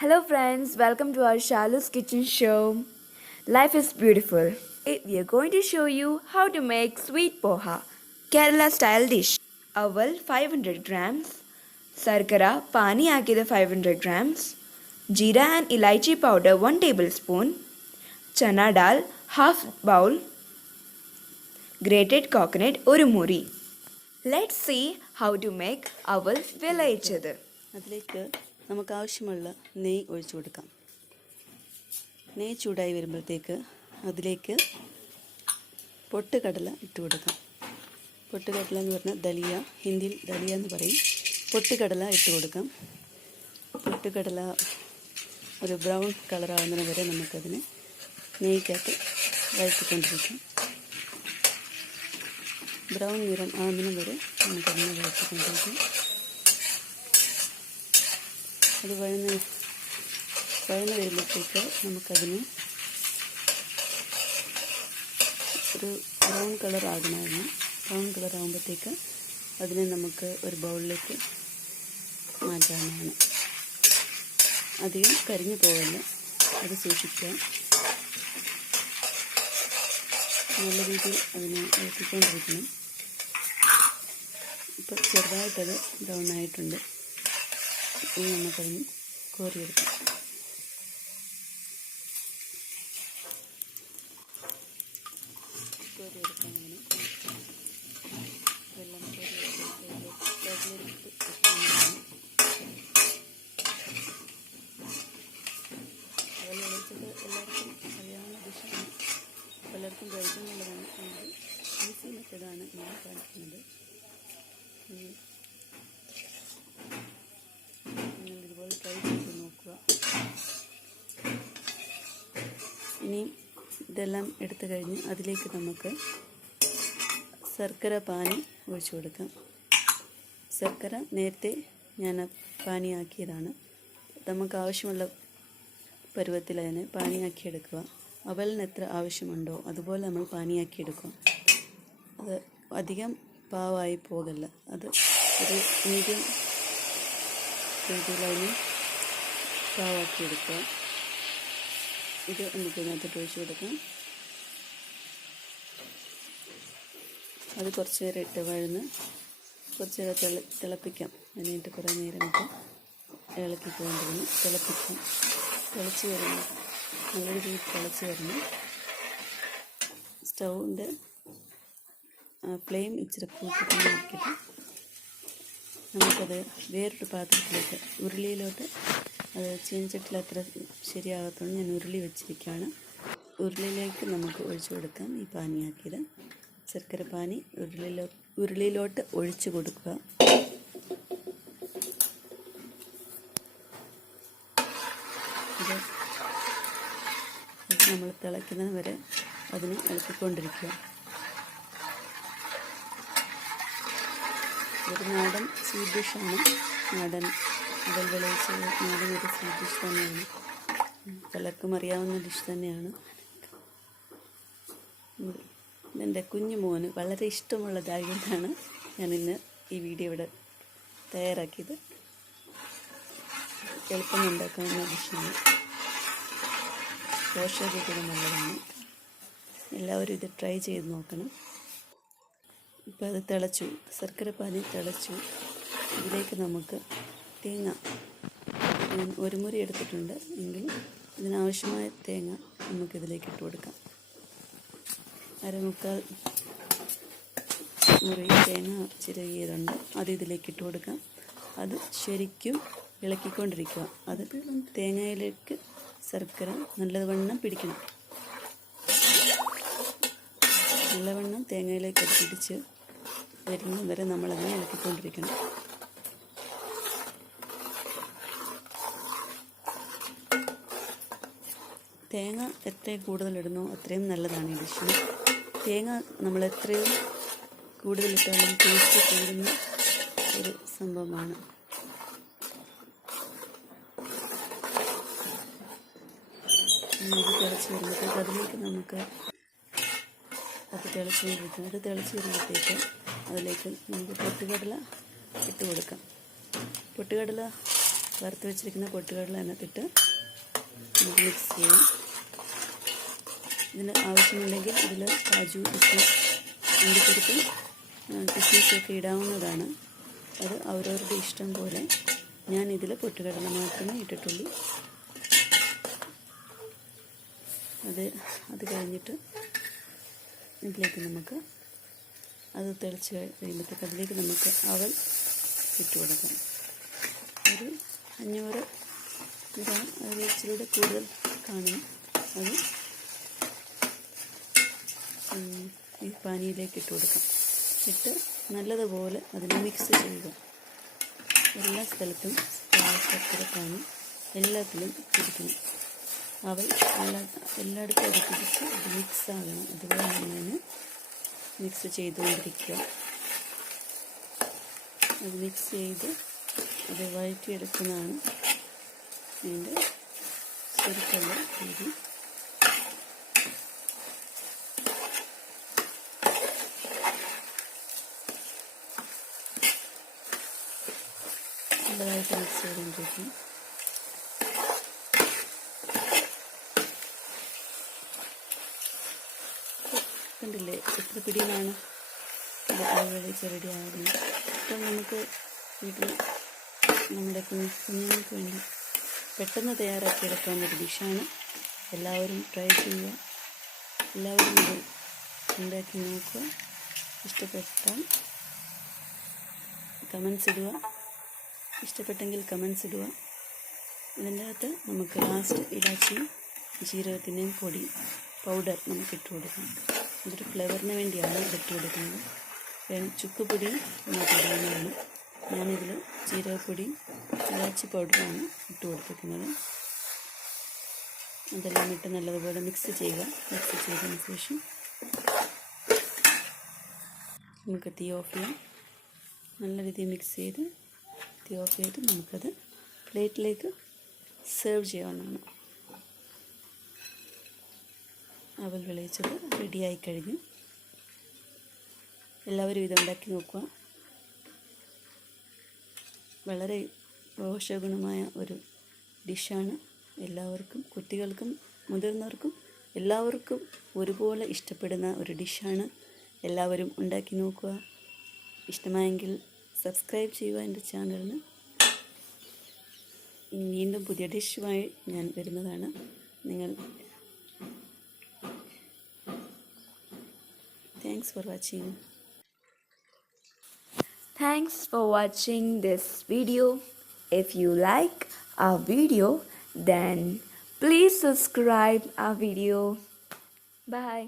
Hello, friends, welcome to our Shalu's Kitchen Show. Life is beautiful. Today, we are going to show you how to make sweet poha, Kerala style dish. Aval 500 grams, Sarkkara pani akida 500 grams, Jeera and elachi powder 1 tablespoon, chana dal half bowl, grated coconut 1 muri. Let's see how to make Aval Vilayichathe. അതിലേക്ക് നമുക്ക് ആവശ്യമുള്ള നെയ്യ് ഒഴിച്ചു കൊടുക്കാം. നെയ്യ് ചൂടായി വരുമ്പോഴത്തേക്ക് അതിലേക്ക് പൊട്ടുകടല ഇട്ട് കൊടുക്കാം. പൊട്ടുകടല എന്ന് പറഞ്ഞാൽ ദലിയ, ഹിന്ദിയിൽ ദലിയ എന്ന് പറയും. പൊട്ടുകടല ഇട്ട് കൊടുക്കാം. പൊട്ടുകടല ഒരു ബ്രൗൺ കളറാവുന്നതിന് വരെ നമുക്കതിനെ നെയ്ക്കകത്ത് വഴറ്റിക്കൊണ്ടിരിക്കാം. ബ്രൗൺ നിറം ആവുന്നതിന് വരെ നമുക്കതിനെ വഴറ്റിക്കൊണ്ടിരിക്കാം. അത് വഴന്ന് വരുമ്പോഴത്തേക്ക് നമുക്കതിന് ഒരു ബ്രൗൺ കളർ ആകണമായിരുന്നു. ബ്രൗൺ കളർ ആകുമ്പോഴത്തേക്ക് അതിനെ നമുക്ക് ഒരു ബൗളിലേക്ക് മാറ്റാവുന്നതാണ്. അധികം കരിഞ്ഞു പോകല്ല, അത് സൂക്ഷിക്കുക. നല്ല രീതിയിൽ അതിനെ ഇളക്കിക്കൊണ്ടിരിക്കണം. ഇപ്പോൾ ചെറുതായിട്ടത് ബ്രൗൺ ആയിട്ടുണ്ട്. ഇനി നമുക്കതിന് കോരിയെടുക്കാം. അങ്ങനെ വെള്ളം കോരിയെടുത്ത് അവൽ വിളയിച്ചത് എല്ലാവർക്കും അറിയാവുന്ന ഡിഷാണ്. പലർക്കും കഴിക്കുന്നുള്ളതാണ്. എങ്കിൽ ഈസി മെത്തേഡാണ് ഞാൻ കാണിക്കുന്നത്. ഇതുപോലെ ട്രൈ ചെയ്ത് നോക്കുക. ഇനിയും ഇതെല്ലാം എടുത്തു കഴിഞ്ഞ് അതിലേക്ക് നമുക്ക് ശർക്കര പാനി ഒഴിച്ചു കൊടുക്കാം. ശർക്കര നേരത്തെ ഞാൻ പാനിയാക്കിയതാണ്. നമുക്ക് ആവശ്യമുള്ള പരുവത്തിൽ അതിനെ പാനിയാക്കിയെടുക്കുക. അവലിന് എത്ര ആവശ്യമുണ്ടോ അതുപോലെ നമ്മൾ പാനിയാക്കിയെടുക്കുക. അത് അധികം പാവായി പോകല്ല. അത് ഒരു മീഡിയം രീതിയിൽ അതിന് പാവാക്കിയെടുക്കുക. ഇത് നമുക്ക് ഇതിനകത്തോട്ട് ഒഴിച്ച് കൊടുക്കാം. അത് കുറച്ച് നേരം ഇട്ട് വഴന്ന് കുറച്ച് നേരം തിളപ്പിക്കാം. അതിനായിട്ട് കുറേ നേരം ഇട്ട് ഇളക്കിക്കൊണ്ടിരുന്ന് തിളപ്പിക്കാം. തിളച്ച് വരുന്നു, നല്ല രീതിയിൽ തിളച്ച് വരുന്നു. സ്റ്റൗവിൻ്റെ ഫ്ലെയിം ഇച്ചിരി കൂട്ടിട്ട് നോക്കിയിട്ട് നമുക്കത് വേറൊരു പാത്രത്തിലേക്ക് ഉരുളിയിലോട്ട്, അത് ചീനച്ചട്ടിൽ അത്ര ശരിയാകത്തോണ്ട് ഞാൻ ഉരുളി വെച്ചിരിക്കുകയാണ്. ഉരുളിയിലേക്ക് നമുക്ക് ഒഴിച്ചു കൊടുക്കാം. ഈ പാനിയാക്കിയത് ശർക്കര പാനി ഉരുളിയിലോട്ട് ഒഴിച്ചു കൊടുക്കുക. ഇത് നമ്മൾ തിളയ്ക്കുന്നത് വരെ അതിനെ ഇളക്കിക്കൊണ്ടിരിക്കുക. ഒരു നാടൻ സ്വീറ്റ് ഡിഷാണ്. നാടൻ അവൽ വിളയിച്ച നാടൻ ഒരു സ്വീറ്റ് ഡിഷ് തന്നെയാണ്. പലർക്കും അറിയാവുന്ന ഡിഷ് തന്നെയാണ്. എൻ്റെ കുഞ്ഞു മോന് വളരെ ഇഷ്ടമുള്ളതായതുകൊണ്ടാണ് ഞാനിന്ന് ഈ വീഡിയോ ഇവിടെ തയ്യാറാക്കിയത്. എളുപ്പം ഉണ്ടാക്കാവുന്ന ഡിഷാണ്. പോഷകഗുണം നല്ലതാണ്. എല്ലാവരും ഇത് ട്രൈ ചെയ്ത് നോക്കണം. ഇപ്പോൾ അത് തിളച്ചു, ശർക്കര പാനി തിളച്ചു. ഇതിലേക്ക് നമുക്ക് തേങ്ങ, ഞാൻ 1 മുറി എടുത്തിട്ടുണ്ട്. എങ്കിലും ഇതിനാവശ്യമായ തേങ്ങ നമുക്കിതിലേക്ക് ഇട്ട് കൊടുക്കാം. 1/4 മുറി തേങ്ങ ചിരകിയതുണ്ട്, അത് ഇതിലേക്ക് ഇട്ട് കൊടുക്കാം. അത് ശരിക്കും ഇളക്കിക്കൊണ്ടിരിക്കുക. അത് തേങ്ങയിലേക്ക് ശർക്കര നല്ലവണ്ണം പിടിക്കണം. നല്ലവണ്ണം തേങ്ങയിലേക്ക് പിടിച്ച് വരുന്നത് വരെ നമ്മളതിനെ ഇളക്കിക്കൊണ്ടിരിക്കണം. തേങ്ങ എത്രയും കൂടുതലിടുന്നോ അത്രയും നല്ലതാണ് ഈ ഡിഷിന്. തേങ്ങ നമ്മൾ എത്രയും കൂടുതലിട്ടാലും ടേസ്റ്റ് കൂടുന്ന ഒരു സംഭവമാണ്. ഇത് തിളച്ച് വരുമ്പോഴത്തേക്ക് അതിലേക്ക് നമുക്ക് അത് തിളച്ച് വരുമ്പോഴത്തേക്ക് അതിലേക്ക് നമുക്ക് പൊട്ടുകടല ഇട്ട് കൊടുക്കാം. പൊട്ടുകടല വറുത്ത് വെച്ചിരിക്കുന്ന പൊട്ടുകടല അതിനകത്തിട്ട് നമുക്ക് മിക്സ് ചെയ്യാം. ഇതിന് ആവശ്യമുണ്ടെങ്കിൽ ഇതിൽ കാജു, കിസ്മിസ്, അണ്ടിപ്പരിപ്പ്, കിസ്മിസൊക്കെ ഇടാവുന്നതാണ്. അത് അവരവരുടെ ഇഷ്ടം പോലെ. ഞാൻ ഇതിൽ പൊട്ടുകടല മാത്രമേ ഇട്ടിട്ടുള്ളൂ. അത് കഴിഞ്ഞിട്ട് ഇതിലേക്ക് നമുക്ക് അത് തിളച്ച് കഴിയുമ്പോഴത്തേക്ക് അതിലേക്ക് നമുക്ക് അവൽ ഇട്ട് കൊടുക്കാം. ഒരു 500 ഗ്രാം, അത് ഇച്ചിരിയുടെ കൂടുതൽ കാണും. അത് ഈ പാനിയിലേക്ക് ഇട്ട് കൊടുക്കാം. ഇട്ട് നല്ലതുപോലെ അതിനെ മിക്സ് ചെയ്യുക. എല്ലാ സ്ഥലത്തും ശർക്കര പാനി എല്ലാത്തിലും പിടിക്കണം. അവൽ എല്ലായിടത്തും അത് പിടിച്ച് അത് മിക്സ് ആകണം. അതുപോലെ തന്നെ മിക്സ് ചെയ്തുകൊണ്ടിരിക്കുക. അത് മിക്സ് ചെയ്ത് അത് വഴറ്റിയെടുക്കുന്നതാണ് അതിൻ്റെ ശരിക്കുള്ള രീതി. നല്ലതായിട്ട് മിക്സ് ചെയ്തുകൊണ്ടിരിക്കും. കണ്ടില്ലേ എത്ര പിടിയിലാണ് റെഡി ആകുന്നത്. ഇപ്പം നമുക്ക് വീട്ടിൽ നമ്മുടെ കുഞ്ഞുങ്ങൾക്ക് വേണ്ടി പെട്ടെന്ന് തയ്യാറാക്കിയെടുക്കാവുന്ന ഒരു ഡിഷാണ്. എല്ലാവരും ട്രൈ ചെയ്യുക. എല്ലാവരും ഇത് ഉണ്ടാക്കി നോക്കുക. ഇഷ്ടപ്പെട്ടാൽ കമൻസ് ഇടുക. ഇഷ്ടപ്പെട്ടെങ്കിൽ കമൻസ് ഇടുക. ഇതിൻ്റെ അകത്ത് നമുക്ക് ലാസ്റ്റ് ഇലാച്ചിയും ജീരകത്തിൻ്റെയും പൗഡർ നമുക്ക് ഇട്ട് കൊടുക്കാം. ഇതൊരു ഫ്ലേവറിന് വേണ്ടിയാണ് ഇതിട്ട് കൊടുക്കുന്നത്. ചുക്കുപൊടി നമുക്ക് ഇടാവുന്നതാണ്. ഞാനിതിൽ ജീരകപ്പൊടി, ഇലാച്ചി പൗഡറാണ് ഇട്ട് കൊടുത്തിരിക്കുന്നത്. അതെല്ലാം ഇട്ട് നല്ലതുപോലെ മിക്സ് ചെയ്യുക. മിക്സ് ചെയ്തതിന് ശേഷം നമുക്ക് തീ ഓഫ് ചെയ്യാം. നല്ല രീതിയിൽ മിക്സ് ചെയ്ത് തീ ഓഫ് ചെയ്ത് നമുക്കത് പ്ലേറ്റിലേക്ക് സെർവ് ചെയ്യാവുന്നതാണ്. അവൽ വിളയിച്ചത് റെഡിയായി കഴിഞ്ഞു. എല്ലാവരും ഇതുണ്ടാക്കി നോക്കുക. വളരെ പോഷകഗുണമായ ഒരു ഡിഷാണ്. എല്ലാവർക്കും, കുട്ടികൾക്കും മുതിർന്നവർക്കും എല്ലാവർക്കും ഒരുപോലെ ഇഷ്ടപ്പെടുന്ന ഒരു ഡിഷാണ്. എല്ലാവരും ഉണ്ടാക്കി നോക്കുക. ഇഷ്ടമായെങ്കിൽ സബ്സ്ക്രൈബ് ചെയ്യുക എൻ്റെ ചാനലിന്. വീണ്ടും പുതിയ ഡിഷുമായി ഞാൻ വരുന്നതാണ്. നിങ്ങൾ Thanks for watching. Thanks for watching this video. If you like our video, then please subscribe our video. Bye.